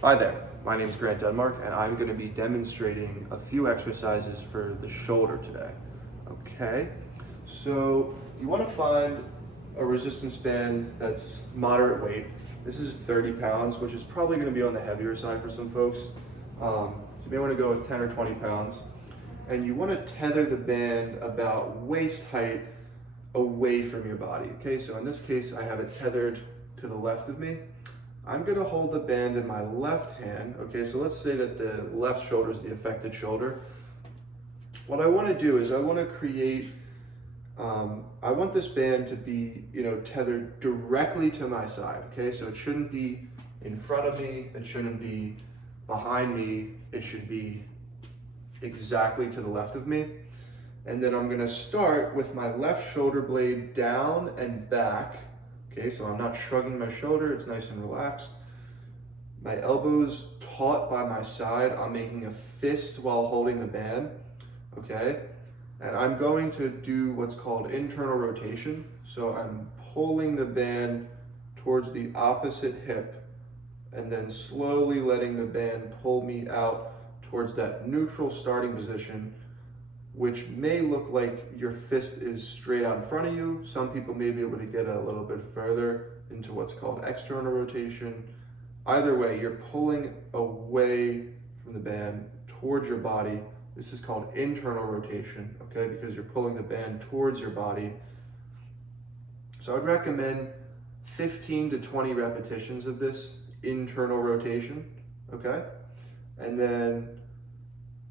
Hi there, my name is Grant Denmark and I'm going to be demonstrating a few exercises for the shoulder today. Okay, so you want to find a resistance band that's moderate weight. This is 30 pounds, which is probably going to be on the heavier side for some folks. So you may want to go with 10 or 20 pounds. And you want to tether the band about waist height away from your body. Okay, so in this case I have it tethered to the left of me. I'm going to hold the band in my left hand. Okay, so let's say that the left shoulder is the affected shoulder. What I want to do is I want to create, I want this band to be, tethered directly to my side. Okay, so it shouldn't be in front of me, it shouldn't be behind me, it should be exactly to the left of me. And then I'm going to start with my left shoulder blade down and back. Okay, so I'm not shrugging my shoulder, it's nice and relaxed. My elbows taut by my side, I'm making a fist while holding the band, okay? And I'm going to do what's called internal rotation. So I'm pulling the band towards the opposite hip and then slowly letting the band pull me out towards that neutral starting position, which may look like your fist is straight out in front of you. Some people may be able to get a little bit further into what's called external rotation. Either way, you're pulling away from the band towards your body. This is called internal rotation, okay, because you're pulling the band towards your body. So I'd recommend 15 to 20 repetitions of this internal rotation, okay? And then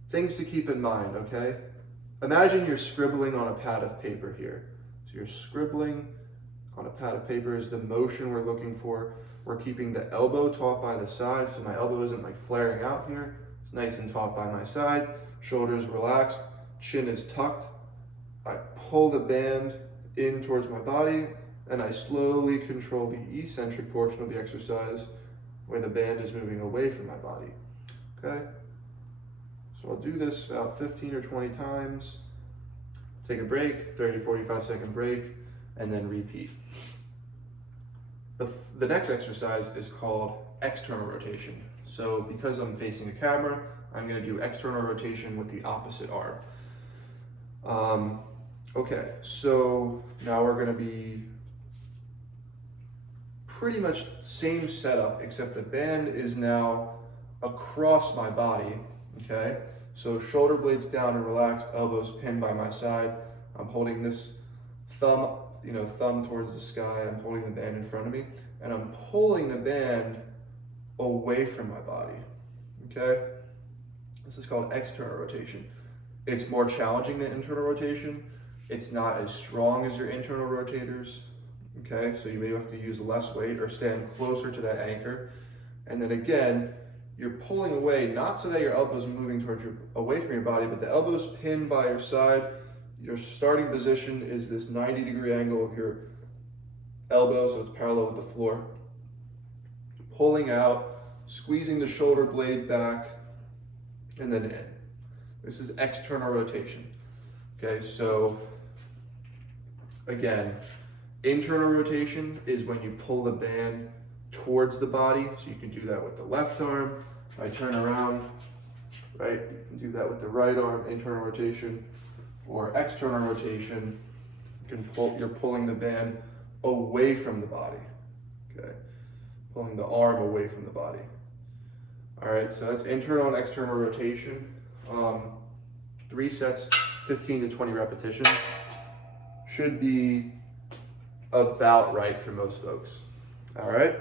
things to keep in mind, okay? Imagine you're scribbling on a pad of paper here. So you're scribbling on a pad of paper is the motion we're looking for. We're keeping the elbow taut by the side, so my elbow isn't like flaring out here. It's nice and taut by my side. Shoulders relaxed, chin is tucked. I pull the band in towards my body, and I slowly control the eccentric portion of the exercise where the band is moving away from my body, okay? So I'll do this about 15 or 20 times, take a break, 30 to 45 second break, and then repeat. The next exercise is called external rotation. So because I'm facing the camera, I'm going to do external rotation with the opposite arm. Okay, so now we're going to be pretty much same setup, except the band is now across my body. Okay, so shoulder blades down and relaxed, elbows pinned by my side. I'm holding this thumb, thumb towards the sky. I'm holding the band in front of me, and I'm pulling the band away from my body, okay? This is called external rotation. It's more challenging than internal rotation. It's not as strong as your internal rotators, okay? So you may have to use less weight or stand closer to that anchor. And then again, you're pulling away, not so that your elbows are moving away from your body, but the elbows pinned by your side. Your starting position is this 90-degree angle of your elbow, so it's parallel with the floor. Pulling out, squeezing the shoulder blade back, and then in. This is external rotation. Okay, so again, internal rotation is when you pull the band towards the body, so you can do that with the left arm. I turn around, right? You can do that with the right arm, internal rotation, or external rotation. You're pulling the band away from the body, okay? Pulling the arm away from the body. All right, so that's internal and external rotation. 3 sets, 15 to 20 repetitions. Should be about right for most folks. All right,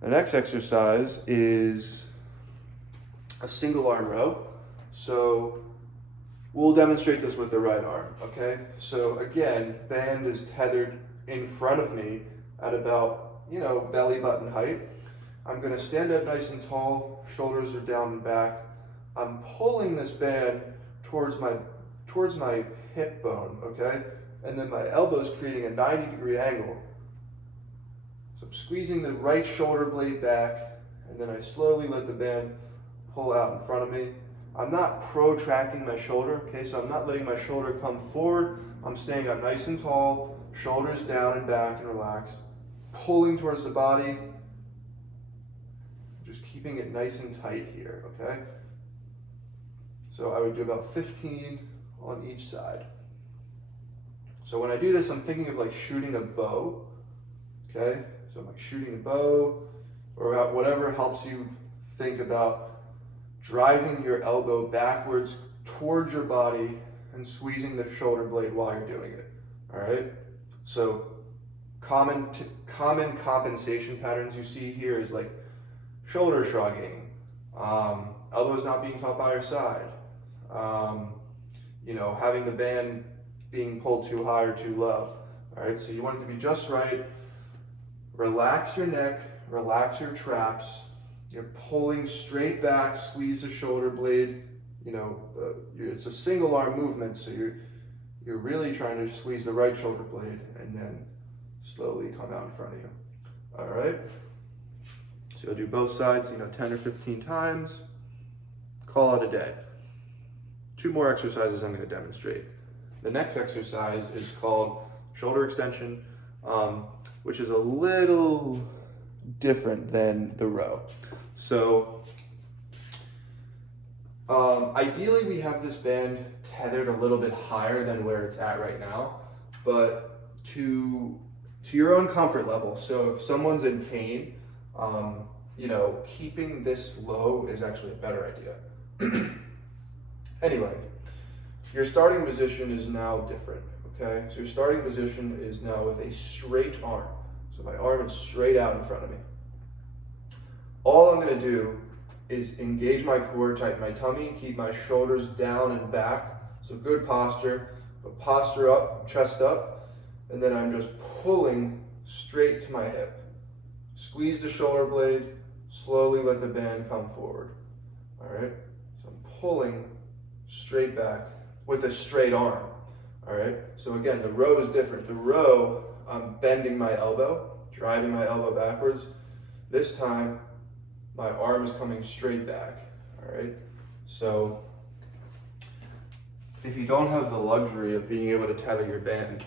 the next exercise is a single arm row. So we'll demonstrate this with the right arm, okay? So again, band is tethered in front of me at about, belly button height. I'm gonna stand up nice and tall, shoulders are down and back. I'm pulling this band towards my hip bone, okay? And then my elbow's creating a 90-degree angle. So I'm squeezing the right shoulder blade back, and then I slowly let the band pull out in front of me. I'm not protracting my shoulder, okay? So I'm not letting my shoulder come forward. I'm staying up nice and tall, shoulders down and back and relaxed, pulling towards the body, just keeping it nice and tight here, okay? So I would do about 15 on each side. So when I do this, I'm thinking of like shooting a bow, okay? So I'm like shooting a bow, or whatever helps you think about driving your elbow backwards towards your body and squeezing the shoulder blade while you're doing it, all right? So common compensation patterns you see here is like shoulder shrugging, elbows not being caught by your side, you know, having the band being pulled too high or too low. All right, so you want it to be just right. Relax your neck, relax your traps. You're pulling straight back, squeeze the shoulder blade. You know, it's a single arm movement, so you're really trying to squeeze the right shoulder blade and then slowly come out in front of you. All right, so you'll do both sides, you know, 10 or 15 times. Call it a day. 2 more exercises I'm going to demonstrate. The next exercise is called shoulder extension, which is a little different than the row. So ideally we have this band tethered a little bit higher than where it's at right now, but to your own comfort level. So if someone's in pain, you know, keeping this low is actually a better idea. Anyway, your starting position is now different, okay? So your starting position is now with a straight arm. So my arm is straight out in front of me. All I'm gonna do is engage my core, tighten my tummy, keep my shoulders down and back. So good posture, but posture up, chest up, and then I'm just pulling straight to my hip. Squeeze the shoulder blade, slowly let the band come forward, all right? So I'm pulling straight back with a straight arm, all right? So again, the row is different. The row, I'm bending my elbow, driving my elbow backwards. This time, my arm is coming straight back, all right? So if you don't have the luxury of being able to tether your band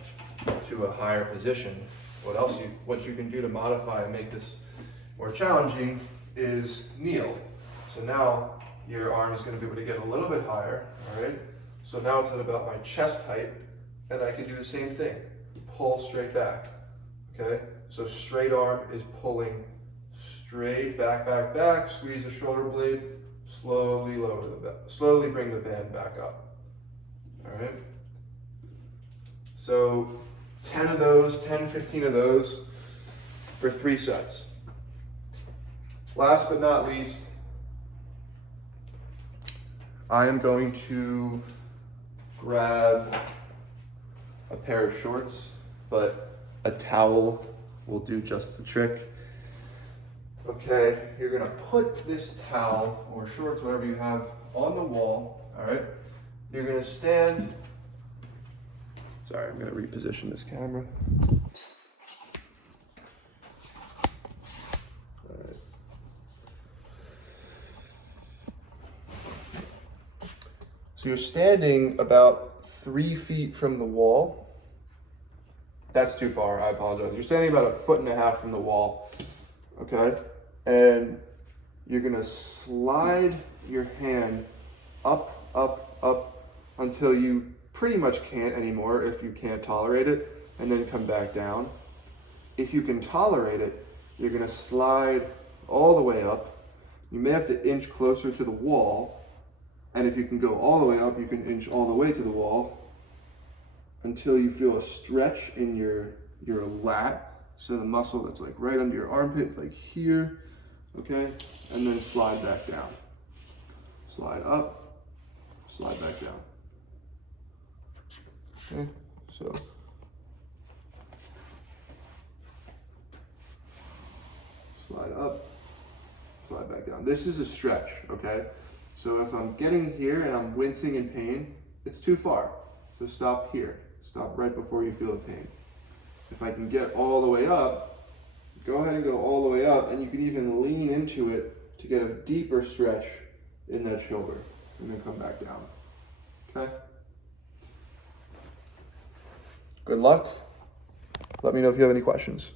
to a higher position, what you can do to modify and make this more challenging is kneel. So now your arm is going to be able to get a little bit higher, all right? So now it's at about my chest height, and I can do the same thing. Pull straight back, okay? So straight arm is pulling straight back, back, back, squeeze the shoulder blade, slowly lower the band, slowly bring the band back up, all right? So 10 of those, 10, 15 of those for 3 sets. Last but not least, I am going to grab a pair of shorts, but a towel will do just the trick. Okay, you're gonna put this towel or shorts, whatever you have, on the wall, all right? You're gonna stand, sorry, I'm gonna reposition this camera. All right. So you're standing about 3 feet from the wall. That's too far, I apologize. You're standing about 1.5 feet from the wall, okay? And you're gonna slide your hand up, up, up until you pretty much can't anymore if you can't tolerate it, and then come back down. If you can tolerate it, you're gonna slide all the way up. You may have to inch closer to the wall, and if you can go all the way up, you can inch all the way to the wall until you feel a stretch in your lat. So the muscle that's like right under your armpit, like here, okay? And then slide back down. Slide up, slide back down. Okay, so. Slide up, slide back down. This is a stretch, okay? So if I'm getting here and I'm wincing in pain, it's too far. So stop here. Stop right before you feel the pain. If I can get all the way up, go ahead and go all the way up, and you can even lean into it to get a deeper stretch in that shoulder, and then come back down, okay? Good luck. Let me know if you have any questions.